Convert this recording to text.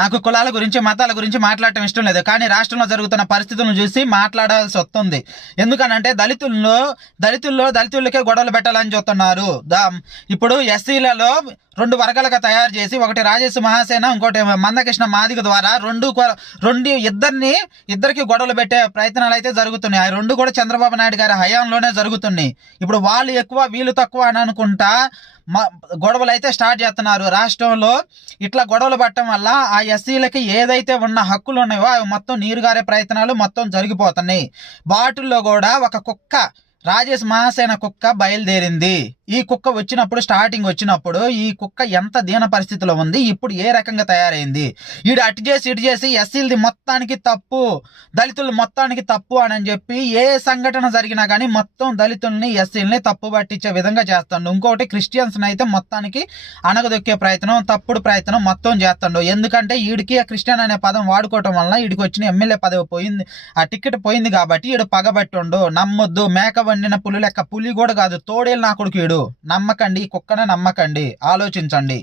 నాకు కులాల గురించి మతాల గురించి మాట్లాడటం ఇష్టం లేదు, కానీ రాష్ట్రంలో జరుగుతున్న పరిస్థితులను చూసి మాట్లాడాల్సి వస్తుంది. ఎందుకనంటే దళితులకే గొడవలు పెట్టాలని చూస్తున్నారు. ఇప్పుడు ఎస్సీలలో 2 వర్గాలుగా తయారు చేసి, ఒకటి రాజేష్ మహాసేన, ఇంకోటి మందకృష్ణ మాదిగ ద్వారా ఇద్దరికి గొడవలు పెట్టే ప్రయత్నాలు అయితే జరుగుతున్నాయి. ఆ 2 కూడా చంద్రబాబు నాయుడు గారి హయాంలోనే జరుగుతున్నాయి. ఇప్పుడు వాళ్ళు ఎక్కువ వీళ్ళు తక్కువ అని అనుకుంటా గొడవలు అయితే స్టార్ట్ చేస్తున్నారు రాష్ట్రంలో. ఇట్లా గొడవలు పట్టడం వల్ల ఆ ఎస్సీలకి ఏదైతే ఉన్న హక్కులు ఉన్నాయో అవి మొత్తం నీరుగారే ప్రయత్నాలు మొత్తం జరిగిపోతున్నాయి. బాటిల్లో కూడా ఒక కుక్క, రాజేష్ మహాసేన కుక్క బయలుదేరింది. ఈ కుక్క స్టార్టింగ్ వచ్చినప్పుడు ఈ కుక్క ఎంత దీన పరిస్థితిలో ఉంది, ఇప్పుడు ఏ రకంగా తయారైంది. అటు చేసి ఎస్సీలది మొత్తానికి తప్పు, దళితులు మొత్తానికి తప్పు అని చెప్పి ఏ సంఘటన జరిగినా కానీ మొత్తం దళితుల్ని ఎస్సీలని తప్పు పట్టించే విధంగా చేస్తాడు. ఇంకొకటి క్రిస్టియన్స్ని అయితే మొత్తానికి అణగదొక్కే తప్పుడు ప్రయత్నం మొత్తం చేస్తాడు. ఎందుకంటే వీడికి క్రిస్టియన్ అనే పదం వాడుకోవటం వల్ల వీడికి వచ్చిన ఎమ్మెల్యే పదవి పోయింది, ఆ టికెట్ పోయింది కాబట్టి వీడు పగబట్టుండు. నమ్మొద్దు, మేక వండిన పులి లెక్క, పులి కూడా కాదు, తోడేలు నా కొడుకు వీడు. నమ్మకండి, కుక్కనే నమ్మకండి, ఆలోచించండి.